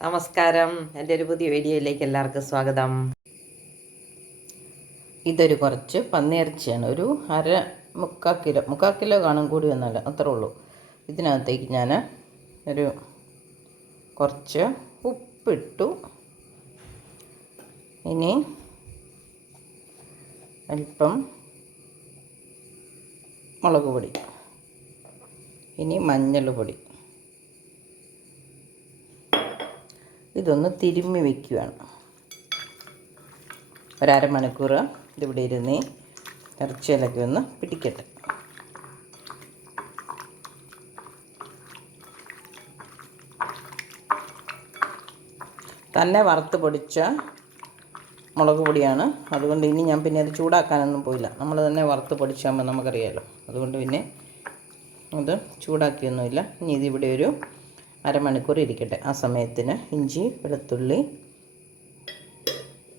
നമസ്കാരം. എന്റെ ഒരു പുതിയ വീഡിയോയിലേക്ക് എല്ലാവർക്കും സ്വാഗതം. ഇതൊരു കുറച്ച് പന്നിയിറച്ചിയാണ്. ഒരു അര മുക്കാൽ കിലോ മുക്കാൽ കിലോ കാണും കൂടി വന്നല്ല അത്രേ ഉള്ളൂ. ഇതിനകത്തേക്ക് ഞാൻ ഒരു കുറച്ച് ഉപ്പിട്ടു. ഇനി അല്പം മുളക് പൊടി. ഇനി മഞ്ഞൾ പൊടി. ഇതൊന്ന് തിരുമ്മി വയ്ക്കുകയാണ് ഒരമണിക്കൂർ ഇതിവിടെ ഇരുന്ന് ഇറച്ചിയിലൊക്കെ ഒന്ന് പിടിക്കട്ടെ. തന്നെ വറുത്ത് പൊടിച്ച മുളക് പൊടിയാണ്. അതുകൊണ്ട് ഇനി ഞാൻ പിന്നെ അത് ചൂടാക്കാനൊന്നും പോയില്ല. നമ്മൾ തന്നെ വറുത്ത് പൊടിച്ചാകുമ്പോൾ നമുക്കറിയാമല്ലോ അതുകൊണ്ട് പിന്നെ അത് ചൂടാക്കിയൊന്നുമില്ല. ഇനി ഇതിവിടെ ഒരു അരമണിക്കൂർ ഇരിക്കട്ടെ. ആ സമയത്തിന് ഇഞ്ചി വെളുത്തുള്ളി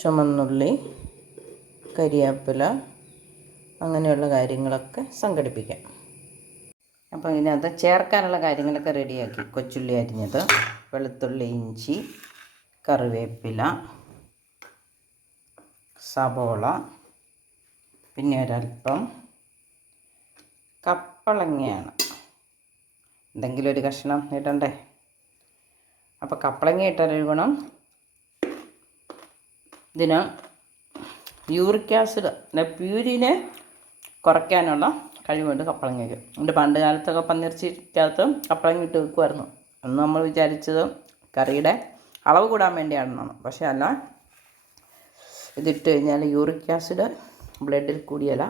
ചുമന്നുള്ളി കരിയാപ്പില അങ്ങനെയുള്ള കാര്യങ്ങളൊക്കെ സംഘടിപ്പിക്കാം. അപ്പോൾ ഇതിനകത്ത് ചേർക്കാനുള്ള കാര്യങ്ങളൊക്കെ റെഡിയാക്കി. കൊച്ചുള്ളി അരിഞ്ഞത് വെളുത്തുള്ളി ഇഞ്ചി കറിവേപ്പില സബോള പിന്നെ ഒരല്പം കപ്പളങ്ങയാണ്. എന്തെങ്കിലും ഒരു കഷ്ണം ഇടണ്ടേ? അപ്പോൾ കപ്പളങ്ങ ഇട്ടൊരു ഗുണം ഇതിന് യൂറിക് ആസിഡ് പ്യൂരിനെ കുറയ്ക്കാനുള്ള കഴിവുണ്ട് കപ്പളങ്ങയ്ക്ക് എന്റെ പണ്ട് കാലത്തൊക്കെ പന്നിറച്ചിക്കകത്ത് കപ്പളങ്ങ ഇട്ട് വെക്കുമായിരുന്നു അന്ന് നമ്മൾ വിചാരിച്ചത് കറിയുടെ അളവ് കൂടാൻ വേണ്ടിയാണെന്നാണ്. പക്ഷേ അല്ല ഇതിട്ട് കഴിഞ്ഞാൽ യൂറിക് ആസിഡ് ബ്ലഡിൽ കൂടിയല്ല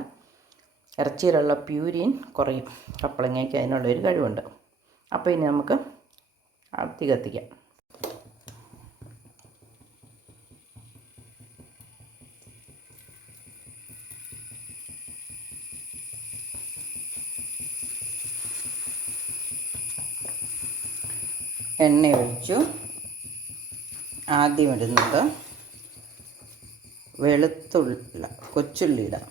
ഇറച്ചിയിലുള്ള പ്യൂരിൻ കുറയും. കപ്പളങ്ങയ്ക്ക് അതിനുള്ളൊരു കഴിവുണ്ട്. അപ്പോൾ ഇനി നമുക്ക് തീ കത്തിക്കാം എണ്ണ ഒഴിച്ചു. ആദ്യം ഇടുന്നത് വെളുത്തുള്ള കൊച്ചുള്ളി ഇടാം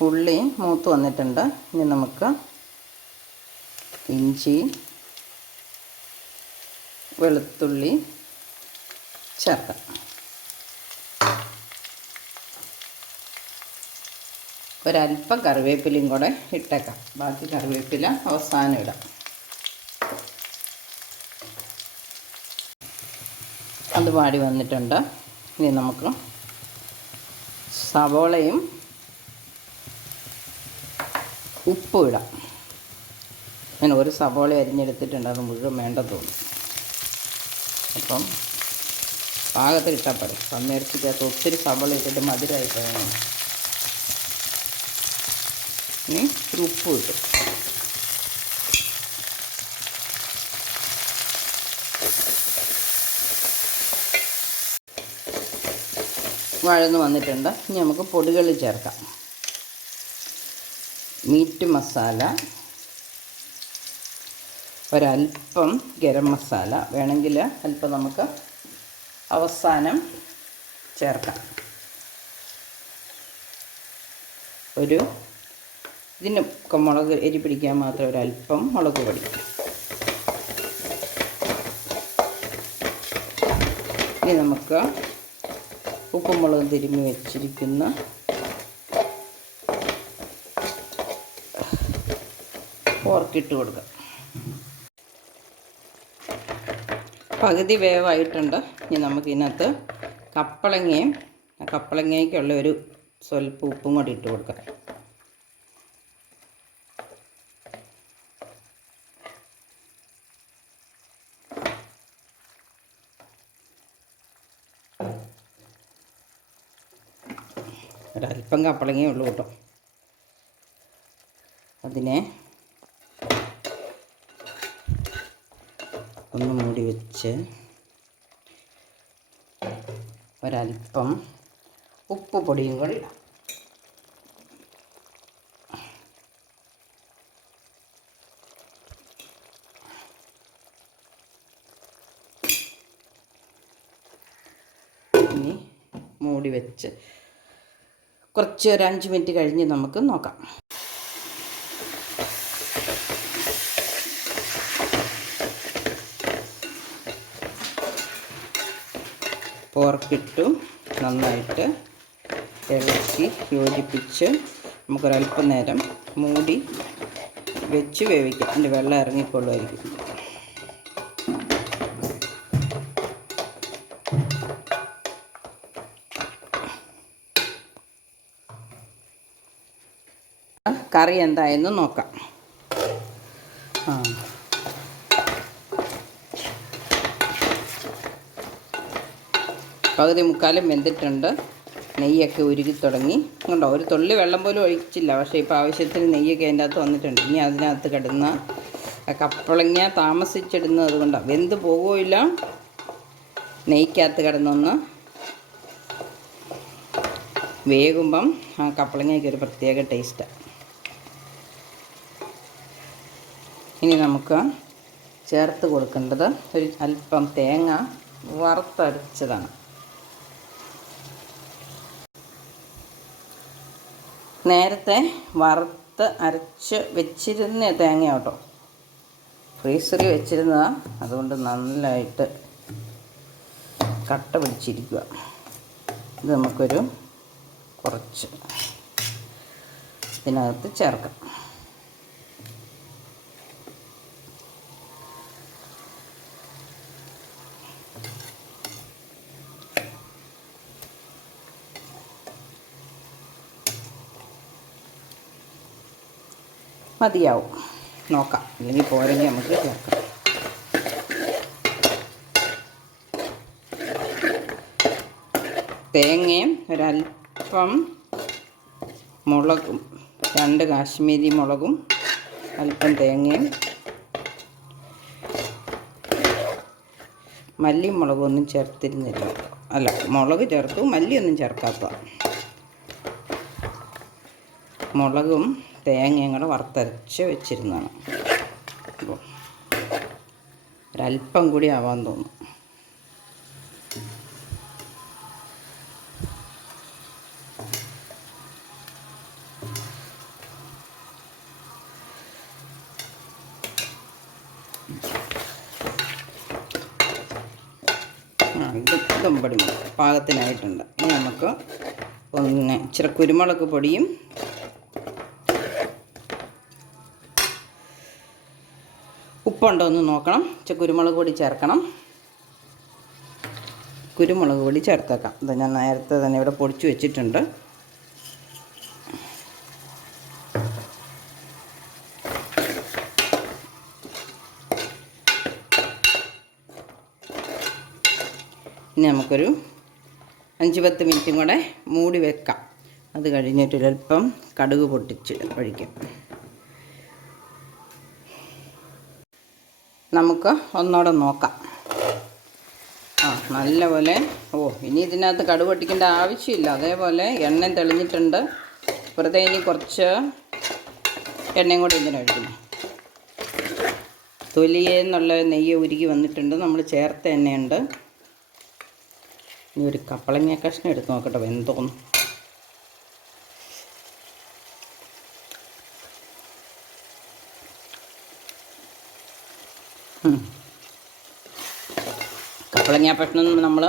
ഉള്ളി മൂത്ത് വന്നിട്ടുണ്ട്. ഇനി നമുക്ക് ഇഞ്ചി വെളുത്തുള്ളി ചേർക്കാം. ഒരല്പം കറിവേപ്പിലയും കൂടെ ഇട്ടേക്കാം. ബാക്കി കറിവേപ്പില അവസാനം ഇടാം. അത് വാടി വന്നിട്ടുണ്ട്. ഇനി നമുക്ക് സവോളയും ഉപ്പും ഇടാം ഞാൻ ഒരു സവോള അരിഞ്ഞെടുത്തിട്ടുണ്ട്. അത് മുഴുവൻ വേണ്ട അപ്പം പാകത്തിൽ ഇട്ടാൽ പോരെ. പന്നിയിറച്ചിക്കകത്ത് ഒത്തിരി സവോള ഇട്ടിട്ട് മധുരമായി പോയാണ് ഇനി ഒരു ഉപ്പ് ഇട്ടു വഴന്ന് വന്നിട്ടുണ്ട്. ഇനി നമുക്ക് പൊടികൾ ചേർക്കാം. മീറ്റ് മസാല ഒരല്പം ഗരം മസാല വേണമെങ്കിൽ അല്പം നമുക്ക് അവസാനം ചേർക്കാം. ഒരു ഇതിന് മുളക് എരി പിടിക്കാൻ മാത്രം ഒരല്പം മുളക് പൊടി. ഇനി നമുക്ക് ഉപ്പും മുളകും തിരുമ്മി വെച്ചിരിക്കുന്ന പോർക്കിട്ട് കൊടുക്കുക പകുതി വേവായിട്ടുണ്ട്. ഇനി നമുക്കിതിനകത്ത് കപ്പളങ്ങയും കപ്പളങ്ങയ്ക്കുള്ള ഒരു സ്വല്പം ഉപ്പും കൂടി ഇട്ട് കൊടുക്കാം. ഒരല്പം കപ്പളങ്ങയുള്ളൂ കേട്ടോ. അതിനെ ഒന്ന് മൂടി വെച്ച് ഒരല്പം ഉപ്പ് പൊടിയും കൂടി ഇനി മൂടി വെച്ച് കുറച്ച് ഒരു അഞ്ച് മിനിറ്റ് കഴിഞ്ഞ് നമുക്ക് നോക്കാം. പോർക്കിട്ടു നന്നായിട്ട് ഇളക്കി യോജിപ്പിച്ച് നമുക്കൊരല്പം നേരം മൂടി വെച്ച് വേവിക്കാം. അതിന്റെ വെള്ളം ഇറങ്ങിക്കൊള്ളുമായിരിക്കും. കറി എന്തായെന്ന് നോക്കാം. പകുതി മുക്കാലും വെന്തിട്ടുണ്ട്. നെയ്യൊക്കെ ഉരുകി തുടങ്ങി. കണ്ടോ ഒരു തുള്ളി വെള്ളം പോലും ഒഴിച്ചില്ല. പക്ഷേ ഇപ്പോൾ ആവശ്യത്തിന് നെയ്യൊക്കെ അതിന്റെ അകത്ത് വന്നിട്ടുണ്ട്. ഇനി അതിനകത്ത് കിടന്ന കപ്പളങ്ങ താമസിച്ചിടുന്നത് കൊണ്ടാണ് വെന്ത് പോകുമില്ല നെയ്ക്കകത്ത് കിടന്നൊന്ന് വേകുമ്പം ആ കപ്പളങ്ങയ്ക്ക് ഒരു പ്രത്യേക ടേസ്റ്റാണ് ഇനി നമുക്ക് ചേർത്ത് കൊടുക്കേണ്ടത് ഒരു അല്പം തേങ്ങ വറുത്തരച്ചതാണ്. നേരത്തെ വറുത്ത് അരച്ച് വെച്ചിരുന്ന തേങ്ങ കേട്ടോ ഫ്രീസറിൽ വെച്ചിരുന്നതാണ് അതുകൊണ്ട് നല്ലതായിട്ട് കട്ട പിടിച്ചിരിക്കുക. ഇത് നമുക്കൊരു കുറച്ച് ഇതിനകത്ത് ചേർക്കാം. മതിയാവും. നോക്കാം. അല്ലെങ്കിൽ പോരെങ്കിൽ നമുക്ക് ചേർക്കാം. തേങ്ങയും ഒരല്പം മുളകും രണ്ട് കാശ്മീരി മുളകും അല്പം തേങ്ങയും മുളകും ഒന്നും ചേർത്തിരുന്നില്ല. അല്ല മുളക് ചേർത്തു മല്ലിയൊന്നും ചേർക്കാത്ത മുളകും തേങ്ങയും കൂടെ വറുത്തരച്ച് വെച്ചിരുന്നതാണ്. അപ്പോൾ ഒരല്പം കൂടി ആവാൻ തോന്നും പാകത്തിനായിട്ടുണ്ട്. ഇനി നമുക്ക് ഒന്ന് ഇച്ചിരി കുരുമുളക് പൊടിയും ഉപ്പുണ്ടോ എന്ന് നോക്കണം. ഇച്ചിരി കുരുമുളക് പൊടി ചേർക്കണം. കുരുമുളക് പൊടി ചേർത്തേക്കാം. ഇത് ഞാൻ നേരത്തെ തന്നെ ഇവിടെ പൊടിച്ചു വെച്ചിട്ടുണ്ട്. ഇനി നമുക്കൊരു അഞ്ച് പത്ത് മിനിറ്റും കൂടെ മൂടി വെക്കാം. അത് കഴിഞ്ഞിട്ട് കടുക് പൊട്ടിച്ച് ഒഴിക്കാം. നമുക്ക് ഒന്നുകൂടെ നോക്കാം. ആ നല്ലപോലെ. ഓ ഇനി ഇതിനകത്ത് കടുക് പൊട്ടിക്കേണ്ട ആവശ്യമില്ല. അതേപോലെ എണ്ണ തെളിഞ്ഞിട്ടുണ്ട്. വെറുതെ ഇനി കുറച്ച് എണ്ണയും കൂടി ഇതിന് ഒഴിക്കണം. തൊലിയെന്നുള്ള നെയ്യ് ഉരുകി വന്നിട്ടുണ്ട്. നമ്മൾ ചേർത്ത എണ്ണയുണ്ട്. ഇനി ഒരു കപ്പളങ്ങ കഷ്ണം എടുത്ത് നോക്കട്ടെ. വെന്തോന്ന്. കപ്പളങ്ങ ഭക്ഷണം നമ്മൾ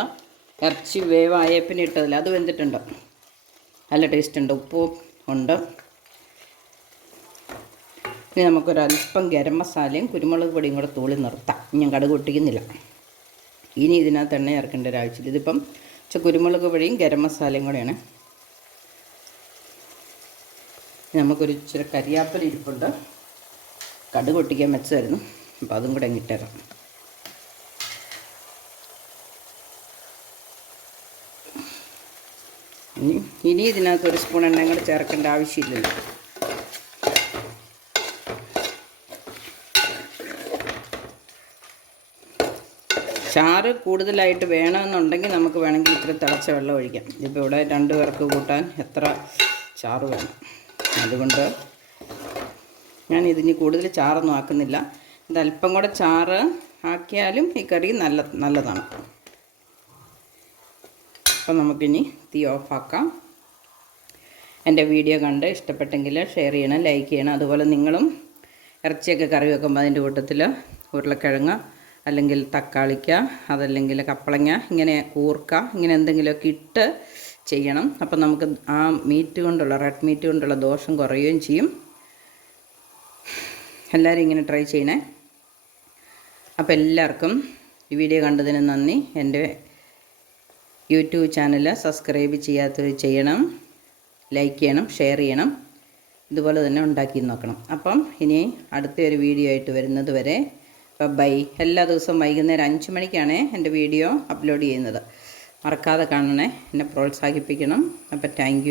ഇറച്ചി വേവായപ്പിന് ഇട്ടതില്ല. അത് വെന്തിട്ടുണ്ട്. നല്ല ടേസ്റ്റ് ഉണ്ട്. ഉപ്പും ഉണ്ട്. ഇനി നമുക്കൊരല്പം ഗരം മസാലയും കുരുമുളക് പൊടിയും കൂടെ തൂളി നിർത്താം. ഞാൻ കടുക് പൊട്ടിക്കുന്നില്ല. ഇനി ഇതിനകത്ത് എണ്ണ ചേർക്കേണ്ട ഒരു ഇതിപ്പം കുരുമുളക് പൊടിയും ഗരം മസാലയും കൂടെയാണ്. നമുക്കൊരു ഇച്ചിരി കരിയാപ്പല ഇരിപ്പുണ്ട്. കടുക് പൊട്ടിക്കാൻ വെച്ചതായിരുന്നു അപ്പോൾ അതും കൂടെ ഇട്ടേരാം ഇനി ഇനി ഇതിനകത്ത് ഒരു സ്പൂൺ എണ്ണ കൂടെ ചേർക്കേണ്ട ആവശ്യമില്ലല്ലോ. ചാറ് കൂടുതലായിട്ട് വേണമെന്നുണ്ടെങ്കിൽ നമുക്ക് വേണമെങ്കിൽ ഇത്ര തിളച്ച വെള്ളം ഒഴിക്കാം. ഇപ്പോൾ ഇവിടെ രണ്ട് പേർക്ക് കൂട്ടാൻ എത്ര ചാറ് വേണം. അതുകൊണ്ട് ഞാൻ ഇതിന് കൂടുതൽ ചാറൊന്നും ആക്കുന്നില്ല. ഇത് അല്പം കൂടെ ചാറ് ആക്കിയാലും ഈ കറി നല്ല നല്ലതാണ്. അപ്പം നമുക്കിനി തീ ഓഫാക്കാം. എന്റെ വീഡിയോ കണ്ട് ഇഷ്ടപ്പെട്ടെങ്കിൽ ഷെയർ ചെയ്യണം ലൈക്ക് ചെയ്യണം. അതുപോലെ നിങ്ങളും ഇറച്ചിയൊക്കെ കറി വെക്കുമ്പോൾ അതിന്റെ കൂട്ടത്തിൽ ഉരുളക്കിഴങ്ങ് അല്ലെങ്കിൽ തക്കാളിക്ക അതല്ലെങ്കിൽ കപ്പളങ്ങ ഇങ്ങനെ കൂർക്ക ഇങ്ങനെ എന്തെങ്കിലുമൊക്കെ ഇട്ട് ചെയ്യണം. അപ്പം നമുക്ക് ആ മീറ്റ് കൊണ്ടുള്ള റെഡ് മീറ്റ് കൊണ്ടുള്ള ദോഷം കുറയുകയും ചെയ്യും. എല്ലാവരും ഇങ്ങനെ ട്രൈ ചെയ്യണേ. അപ്പോൾ എല്ലാവർക്കും ഈ വീഡിയോ കണ്ടതിന് നന്ദി. എന്റെ യൂട്യൂബ് ചാനൽ സബ്സ്ക്രൈബ് ചെയ്യാത്തവർ ചെയ്യണം ലൈക്ക് ചെയ്യണം ഷെയർ ചെയ്യണം. ഇതുപോലെ തന്നെ ഉണ്ടാക്കി നോക്കണം. അപ്പം ഇനി അടുത്ത ഒരു വീഡിയോ ആയിട്ട് വരുന്നത് വരെ ബൈ. എല്ലാ ദിവസവും വൈകുന്നേരം അഞ്ച് മണിക്കാണ് എന്റെ വീഡിയോ അപ്ലോഡ് ചെയ്യുന്നത്. മറക്കാതെ കാണണേ. എന്നെ പ്രോത്സാഹിപ്പിക്കണം. അപ്പം താങ്ക്